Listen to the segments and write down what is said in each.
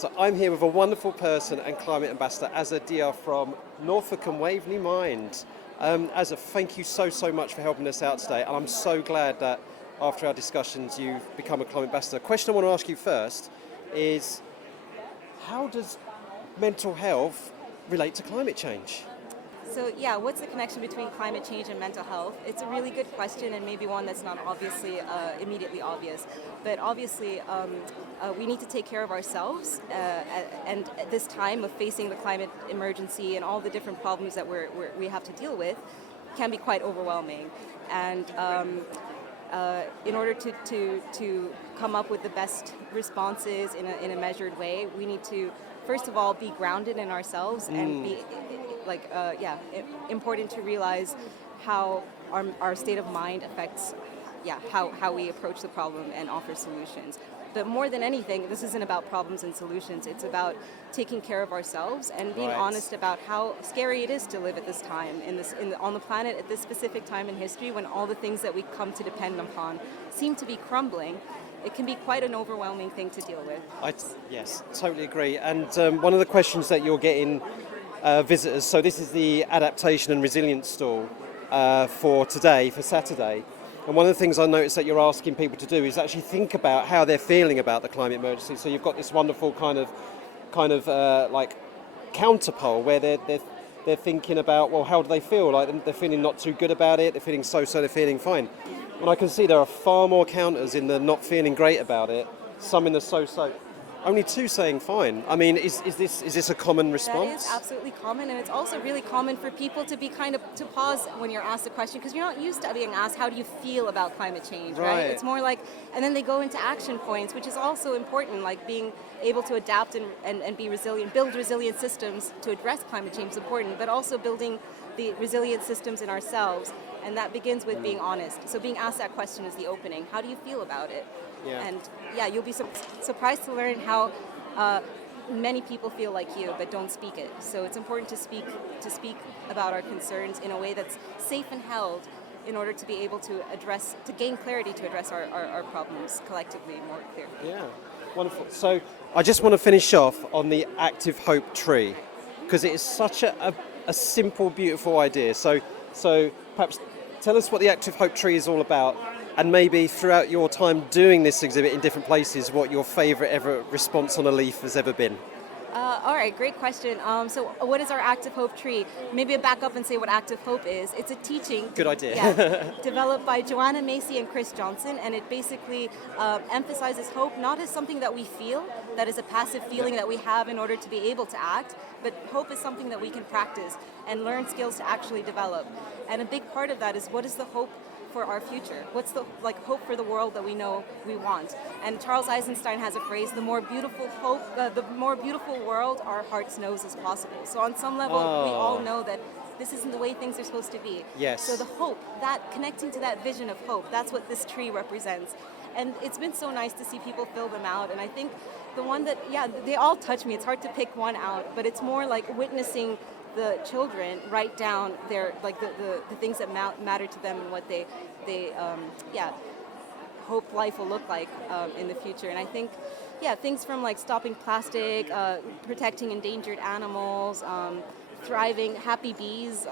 So I'm here with a wonderful person and climate ambassador, Azza Dirar from Norfolk and Waveney Mind. Azza, thank you so much for helping us out today, and I'm so glad that after our discussions you've become a climate ambassador. A question I want to ask you first is, how does mental health relate to climate change? So what's the connection between climate change and mental health? It's a really good question, and maybe one that's not obviously immediately obvious. But obviously, we need to take care of ourselves, and at this time of facing the climate emergency and all the different problems that we have to deal with can be quite overwhelming. And in order to come up with the best responses in a measured way, we need to first of all be grounded in ourselves and be important to realize how our state of mind affects how we approach the problem and offer solutions. But more than anything, this isn't about problems and solutions. It's about taking care of ourselves and being honest about how scary it is to live at this time on the planet at this specific time in history, when all the things that we come to depend upon seem to be crumbling. It can be quite an overwhelming thing to deal with. Yes, totally agree. And one of the questions that you're getting visitors, so this is the adaptation and resilience stall for today, for Saturday. And one of the things I noticed that you're asking people to do is actually think about how they're feeling about the climate emergency. So you've got this wonderful kind of like counterpole where they're thinking about, well, how do they feel? Like they're feeling not too good about it, they're feeling so they're feeling fine. And I can see there are far more counters in the not feeling great about it, some in the so. Only 2 saying fine. I mean, is this a common response? That is absolutely common, and it's also really common for people to be to pause when you're asked a question, because you're not used to being asked, how do you feel about climate change, right? It's more like, and then they go into action points, which is also important, like being able to adapt and be resilient, build resilient systems to address climate change is important, but also building the resilient systems in ourselves, and that begins with being honest. So being asked that question is the opening. How do you feel about it? Yeah. And you'll be surprised to learn how many people feel like you but don't speak it. So it's important to speak about our concerns in a way that's safe and held, in order to be able to gain clarity to address our problems collectively more clearly. Yeah, wonderful. So I just want to finish off on the active hope tree, because it is such a simple, beautiful idea. So perhaps tell us what the active hope tree is all about, and maybe throughout your time doing this exhibit in different places, what your favourite ever response on a leaf has ever been. All right, great question. So what is our Active Hope tree? Maybe I'll back up and say what Active Hope is. It's a teaching. Good idea. Developed by Joanna Macy and Chris Johnson, and it basically emphasizes hope not as something that we feel, that is a passive feeling that we have in order to be able to act, but hope is something that we can practice and learn skills to actually develop. And a big part of that is, what is the hope for our future? What's the hope for the world that we know we want? And Charles Eisenstein has a phrase: the more beautiful the more beautiful world our hearts knows is possible. So on some level, we all know that this isn't the way things are supposed to be. Yes. So the hope, that connecting to that vision of hope, that's what this tree represents. And it's been so nice to see people fill them out. And I think the one that, they all touch me. It's hard to pick one out, but it's more like witnessing the children write down their the things that matter to them and what they hope life will look like in the future. And I think things from like stopping plastic, protecting endangered animals, thriving, happy bees.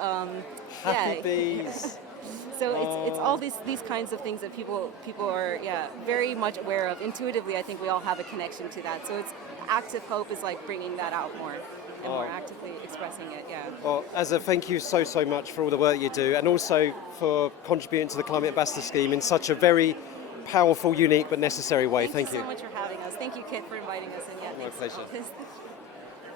Happy bees. So it's all these kinds of things that people are very much aware of. Intuitively, I think we all have a connection to that. So it's active hope is like bringing that out more and more actively expressing it. Well, Azza, thank you so much for all the work you do, and also for contributing to the Climate Ambassador Scheme in such a very powerful, unique but necessary way. Thank you so much for having us. Thank you, Kit, for inviting us. And My pleasure.